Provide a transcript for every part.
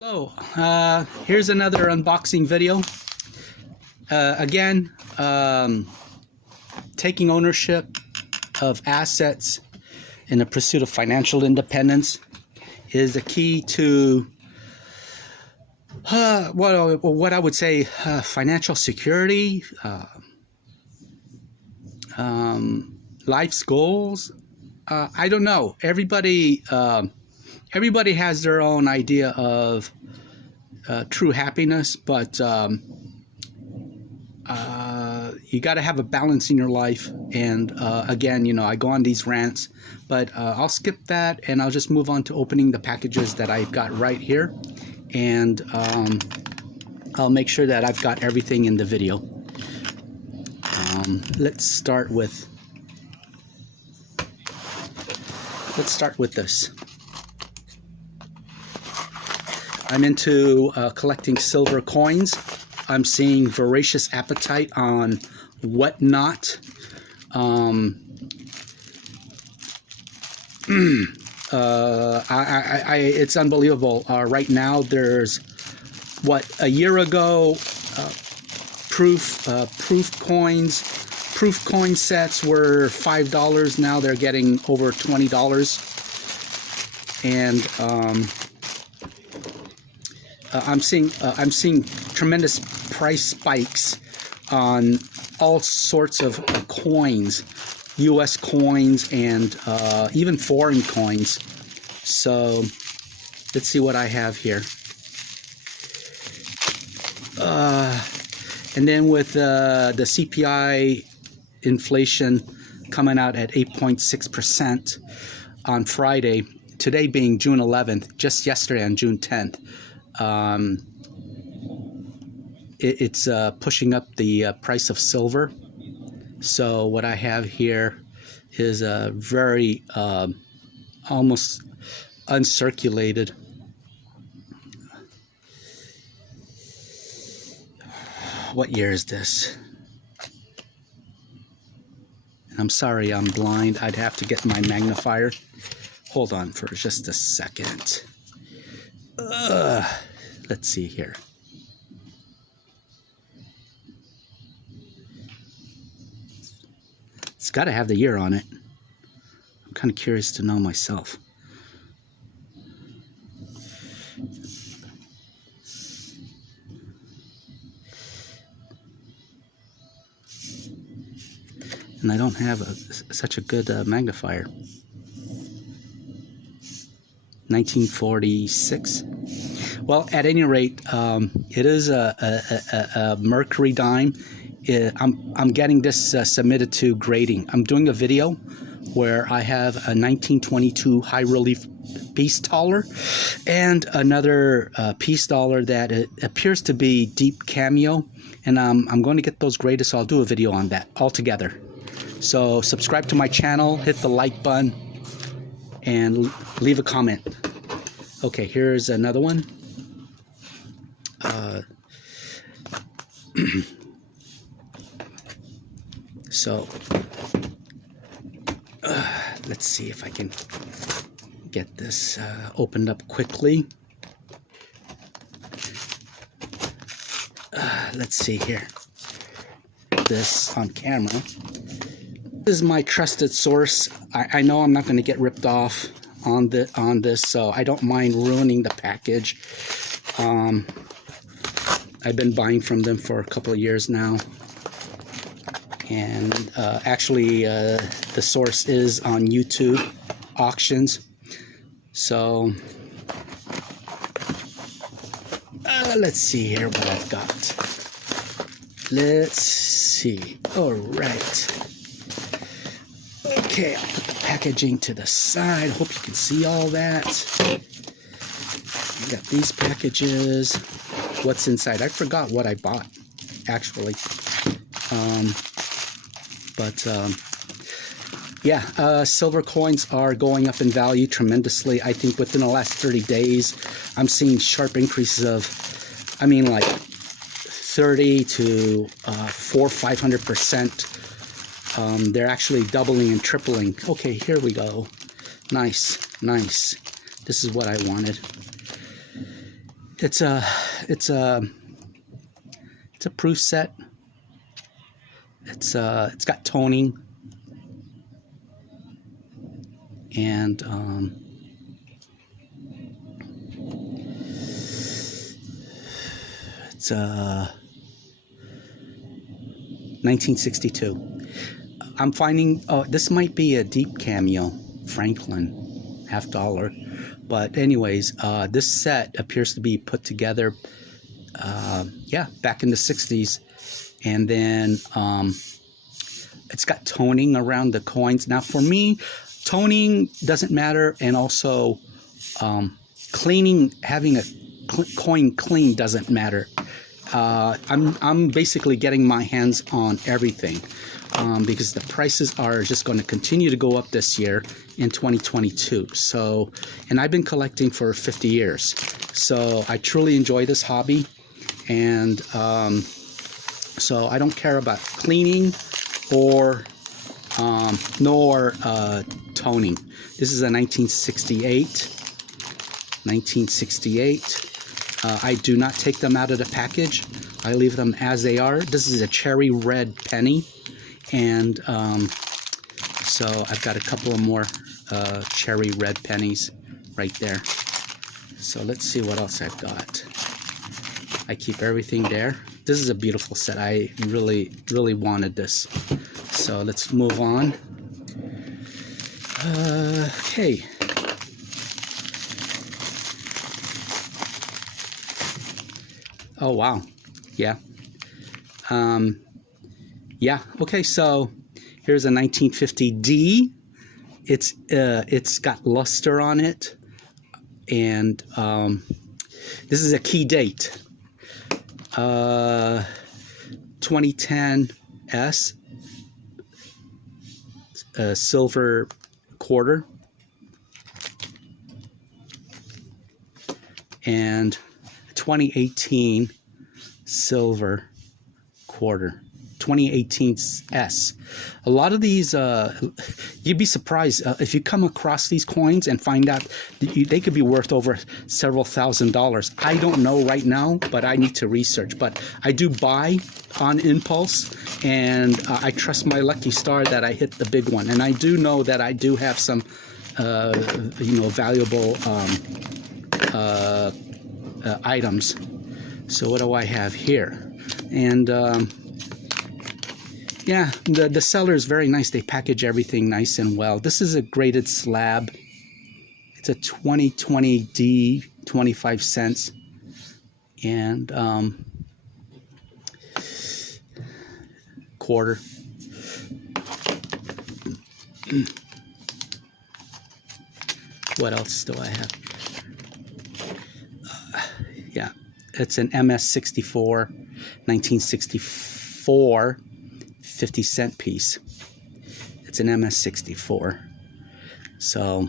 Hello, here's another unboxing video. Again, taking ownership of assets in the pursuit of financial independence is the key to what I would say financial security, life's goals. I don't know. Everybody has their own idea of true happiness, but you got to have a balance in your life. And again, you know, I go on these rants, but I'll skip that and I'll just move on to opening the packages that I've got right here. And I'll make sure that I've got everything in the video. Let's start with this. I'm into collecting silver coins. I'm seeing voracious appetite on whatnot. It's unbelievable. Right now, there's a year ago, proof coin sets were $5. Now they're getting over $20, and I'm seeing tremendous price spikes on all sorts of coins, U.S. coins and even foreign coins. So let's see what I have here. And then with the CPI inflation coming out at 8.6% on Friday, today being June 11th, just yesterday on June 10th, it's pushing up the price of silver. So what I have here is a very almost uncirculated. What year is this? I'm sorry, I'm blind. I'd have to get my magnifier. Hold on for just a second. Let's see here. It's got to have the year on it. I'm kind of curious to know myself. And I don't have such a good magnifier. 1946. Well, at any rate, it is a mercury dime. I'm getting this submitted to grading. I'm doing a video where I have a 1922 high relief piece dollar and another piece dollar that appears to be deep cameo, and I'm going to get those graded, so I'll do a video on that altogether. So subscribe to my channel, hit the like button, and leave a comment. Okay, here's another one. So let's see if I can get this opened up quickly. Let's see here. This on camera. This is my trusted source. I know I'm not going to get ripped off on this, so I don't mind ruining the package. I've been buying from them for a couple of years now, and actually the source is on YouTube auctions. So let's see here what I've got. Let's see. All right. Okay, I'll put the packaging to the side. Hope you can see all that. We got these packages. What's inside? I forgot what I bought, actually. Yeah, silver coins are going up in value tremendously. I think within the last 30 days, I'm seeing sharp increases of, I mean, like 30 to 500%. They're actually doubling and tripling. Okay, here we go. Nice, nice. This is what I wanted. It's a proof set. It's got toning, and it's 1962. I'm finding this might be a deep cameo, Franklin, $50. But anyways, this set appears to be put together, yeah, back in the 60s. And then it's got toning around the coins. Now for me, toning doesn't matter, and also cleaning, having a coin clean doesn't matter. I'm basically getting my hands on everything because the prices are just going to continue to go up this year in 2022. So, and I've been collecting for 50 years. So I truly enjoy this hobby, and so I don't care about cleaning or nor toning. This is a 1968. I do not take them out of the package. I leave them as they are. This is a cherry red penny, and so I've got a couple of more cherry red pennies right there. So let's see what else I've got. I keep everything there. This is a beautiful set. I really wanted this. So let's move on. Okay. Oh wow, yeah. Yeah. Okay. So here's a 1950 D. It's got luster on it, and this is a key date. 2010 S, silver quarter, and 2018 silver quarter. 2018 S. A lot of these, you'd be surprised if you come across these coins and find out that they could be worth over several $1,000s. I don't know right now, but I need to research. But I do buy on impulse, and I trust my lucky star that I hit the big one. And I do know that I do have some, valuable items. So what do I have here? And yeah, the seller is very nice. They package everything nice and well. This is a graded slab. It's a 2020 D, 25 cents. And quarter. What else do I have? Yeah, it's an MS64, 1964. 50-cent piece. It's an MS64. So,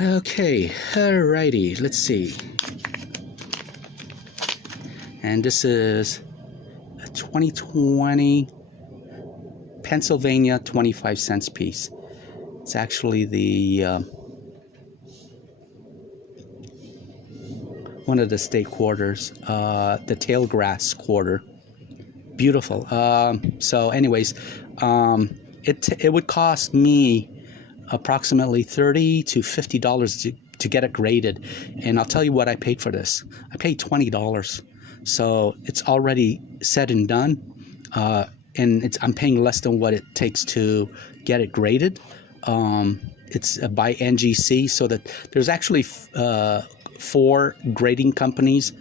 okay, alrighty, let's see. And this is a 2020 Pennsylvania 25 cents piece. It's actually the one of the state quarters, the tailgrass quarter. Beautiful. So anyways, it would cost me approximately $30 to $50 to get it graded, and I'll tell you what I paid for this. I paid $20, so it's already said and done, and I'm paying less than what it takes to get it graded. It's by NGC, so that there's actually 4 grading companies.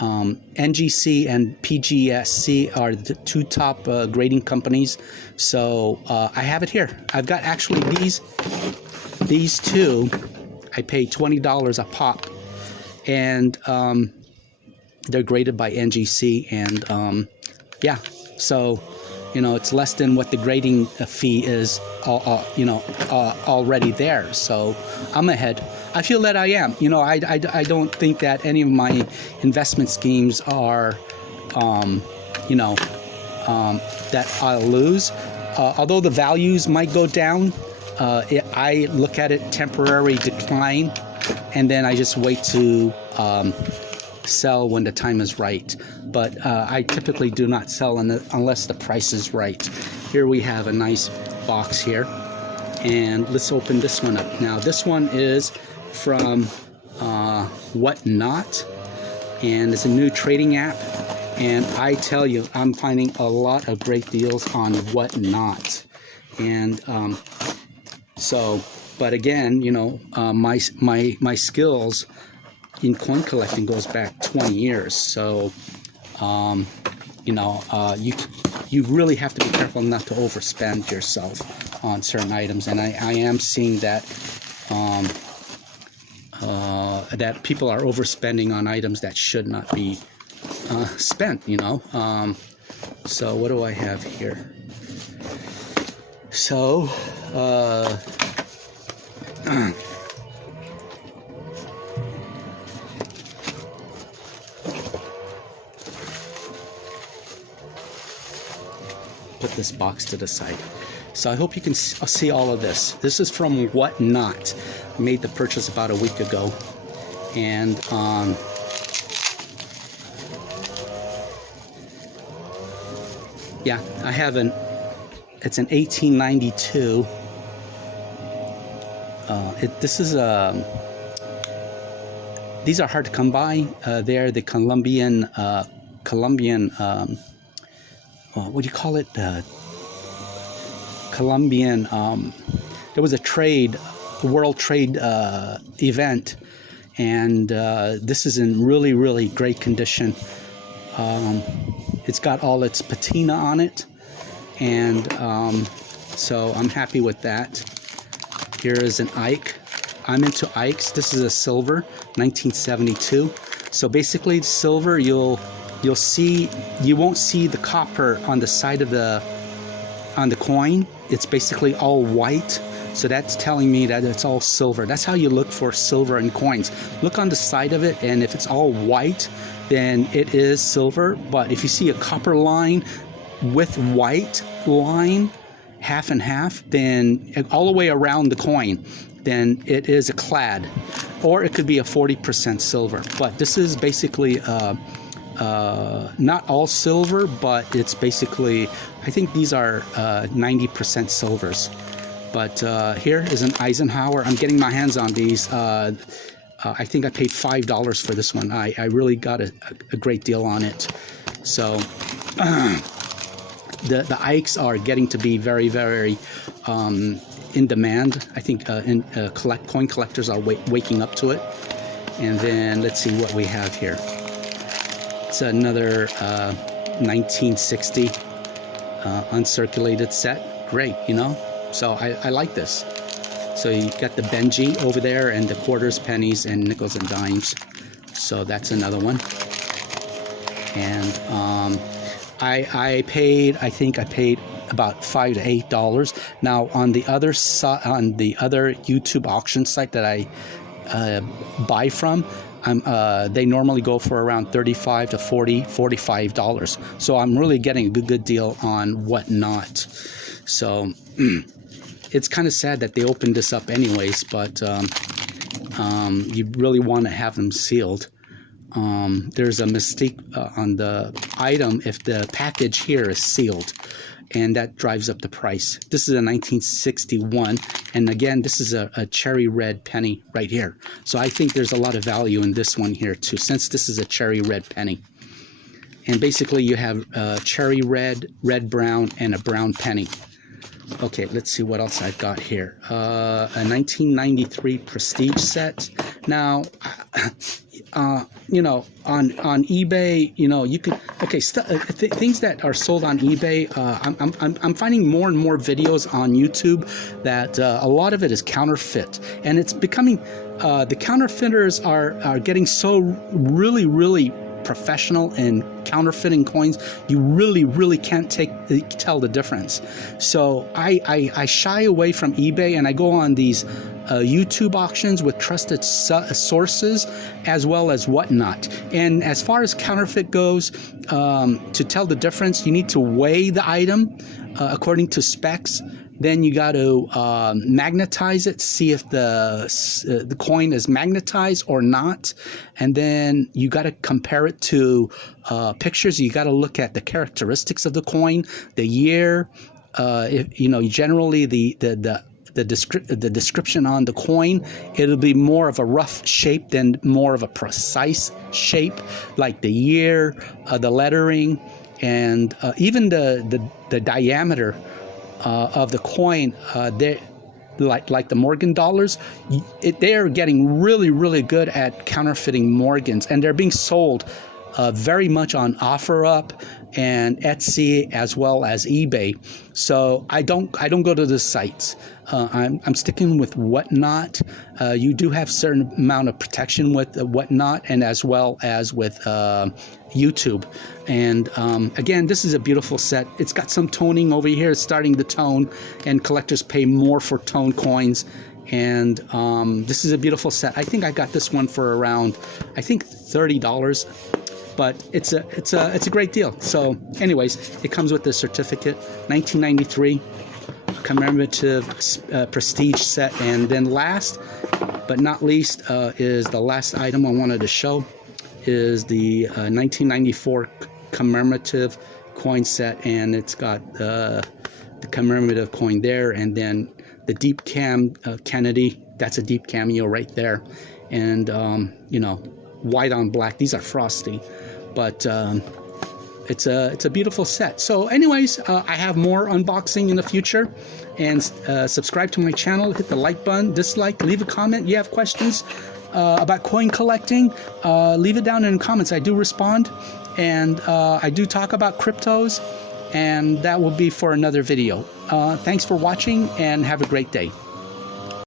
NGC and PGSC are the 2 top grading companies. So I have it here. I've got actually these 2. I paid $20 a pop, and they're graded by NGC, and yeah, so it's less than what the grading fee is, already there. So I'm ahead. I feel that I am. I don't think that any of my investment schemes are, that I'll lose. Although the values might go down, I look at it temporary decline. and then I just wait to sell when the time is right. But I typically do not sell unless the price is right. Here we have a nice box here, and let's open this one up. Now this one is from Whatnot, and it's a new trading app, and I tell you, I'm finding a lot of great deals on Whatnot. And but again, you know, my skills in coin collecting goes back 20 years. So, you know, you really have to be careful not to overspend yourself on certain items. And I am seeing that that people are overspending on items that should not be spent. You know. So what do I have here? So. Put this box to the side. So I hope you can see all of this. This is from Whatnot. I made the purchase about a week ago, and yeah, I have it's an 1892. This is these are hard to come by. They're the Colombian what do you call it? Colombian. There was a world trade event, and this is in really, really great condition. It's got all its patina on it, and so I'm happy with that. Here is an Ike. I'm into Ikes. This is a silver, 1972. So basically, silver, you won't see the copper on the side of the coin. It's basically all white. So that's telling me that it's all silver. That's how you look for silver in coins. Look on the side of it, and if it's all white, then it is silver. But if you see a copper line with white line, half and half, then all the way around the coin, then it is a clad, or it could be a 40% silver. But this is basically not all silver, but it's basically, I think these are 90% silvers. But here is an Eisenhower. I'm getting my hands on these. I think I paid $5 for this one. I really got a great deal on it. So the Ikes are getting to be very, very in demand. I think coin collectors are waking up to it. And then let's see what we have here. It's another 1960 uncirculated set. Great, you know. So I like this. So you got the Benji over there, and the quarters, pennies, and nickels and dimes. So that's another one. And I think I paid about $5 to $8. Now on the other YouTube auction site that I buy from, they normally go for around $35 to $45. So I'm really getting a good deal on Whatnot. So it's kind of sad that they opened this up anyways, but you really want to have them sealed. There's a mistake on the item if the package here is sealed, and that drives up the price. This is a 1961, and again, this is a cherry red penny right here. So I think there's a lot of value in this one here too, since this is a cherry red penny. And basically you have cherry red, red brown, and a brown penny. Okay, let's see what else I've got here. A 1993 Prestige set. Now, you know, on eBay, you know, you could, okay, things that are sold on eBay, I'm finding more and more videos on YouTube that a lot of it is counterfeit, and it's becoming, the counterfeiters are getting so really professional in counterfeiting coins, you really can't tell the difference. So I shy away from eBay, and I go on these YouTube auctions with trusted sources, as well as Whatnot. And as far as counterfeit goes, to tell the difference, you need to weigh the item according to specs, Then you got to magnetize it, see if the coin is magnetized or not, and then you got to compare it to pictures. You got to look at the characteristics of the coin, the year. If, you know, generally the description on the coin, it'll be more of a rough shape than more of a precise shape, like the year, the lettering, and even the diameter of the coin. Like the Morgan dollars, they are getting really good at counterfeiting Morgans, and they're being sold very much on OfferUp and Etsy as well as eBay. So I don't go to the sites. I'm sticking with Whatnot. You do have certain amount of protection with Whatnot, and as well as with YouTube. And again, this is a beautiful set. It's got some toning over here. It's starting to tone, and collectors pay more for tone coins. And this is a beautiful set. I think I got this one for around, I think $30. But it's a great deal. So anyways, it comes with the certificate, 1993 commemorative prestige set. And then last but not least is the last item I wanted to show is the 1994 commemorative coin set, and it's got the commemorative coin there, and then the deep cam Kennedy. That's a deep cameo right there, and you know, white on black. These are frosty, but it's a beautiful set. So anyways, I have more unboxing in the future, and subscribe to my channel, hit the like button, dislike, leave a comment. You have questions about coin collecting, leave it down in the comments. I do respond, and I do talk about cryptos, and that will be for another video. Thanks for watching, and have a great day.